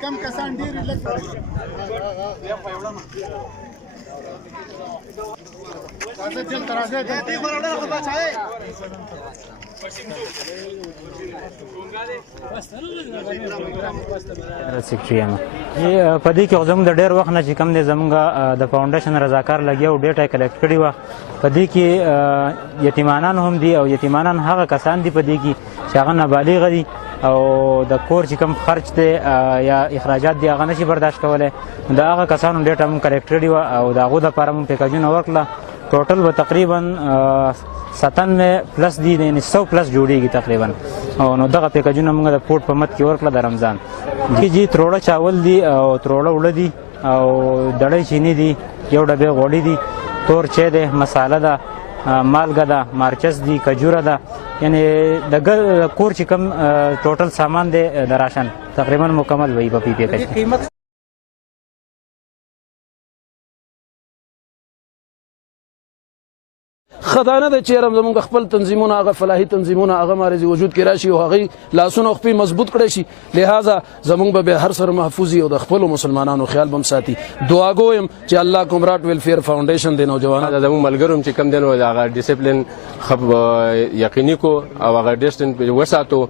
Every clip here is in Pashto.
کم کسان ډیر لږ راځه چل راځه دې ورډه خو بچای سیکریټری یم په دې کې زموږ د ډېر وخت نه چې کوم دی زموږ د فاونډیشن رضاکار لګیا او ډیټا کلیکټ کړې وه په دې کې یتیمانان هم دي او یتیمانان هغه کسان دي په دې کې چې هغه نابالغه دي او د کور چې کوم خرچ دی یا اخراجات دي هغه نشي برداشت کولی د هغه کسانو ډیټا موږ کلیکټ کړې وه او د هغو دپاره موږ پیکجونه ورکړه ټوټل به تقریبا 97 پلس دي یعنې 100 پلس جوړېږي تقریبا او نو دغه پیکجونه موږ د پورټ په مد کې ورکړه د رمضان جی تروړه چاول دي او تروړه اوړه دي او دړۍ چیني دي یو ډبې غوړي دي تور چای دی مساله ده مالګه ده مارچس دي کجوره ده یعنې د کور چې کوم ټوټل سامان دی د راشن تقریبا مکمل وي په پیکج کې خدانه د چیرم زمونږ خپل تنظیمونه هغه فلاحي تنظیمونه هغه مارزي وجود کې راشي او هغه لاسونه خپل مضبوط کړی شي لہذا زمونږ به هر سر محفوظي او د خپل مسلمانانو خیال بم ساتي دعا کوم چې الله کومراټ ویلفیئر فاونډیشن د نوجوانانو زموږ ملګرو چې کم دنو هغه ډیسپلین یقیني کو او هغه ډیسټنس وساتو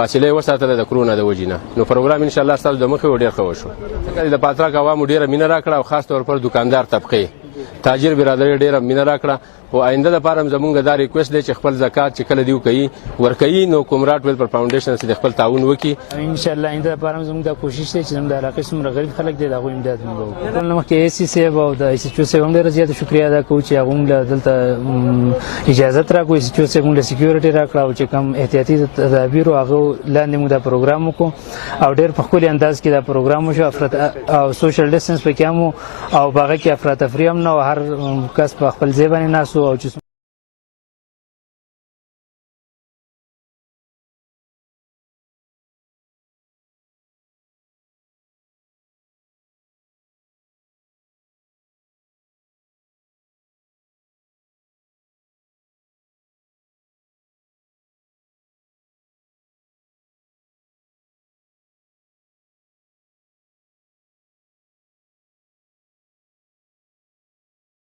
فاصله وساتله د کرونا د وجینه نو پروګرام ان شاء الله تاسو د مخه ډیر ښه وشو د پاتراک عوامو ډیره مینه راکړه او خاص طور پر دکاندار طبقه تاجر برادری ډیره مینه راکړه او آینده لپاره زمونږ دا ریکوست دی چې خپل زکات چې کله دیو کوي ورکوي نو کومراټ ویلفیئر فاونډیشن سره خپل تعاون وکړي ان شاء الله آینده لپاره زموږ دا کوشش دی چې زموږ د علاقې څومره غریب خلک دي د هغوی امداد موږ وکړو ټول مخکې اے سی صاحب او د ایس ایچ او صاحب هم ډېره زیاته شکریه ادا کوو چې هغه موږ دلته اجازت راکړو ایس ایچ او صاحب موږ له سکیورټي راکړه او چې کوم احتیاطي تدابیر هغه لاندې موږ دا پروګرام وکړو او ډېر په ښکلي انداز کې دا پروګرام وشو او سوشل ډسټنس پکې هم او په هغه کې افراتفري هم نه او هر کس په خپل ځای باندې ناست او چې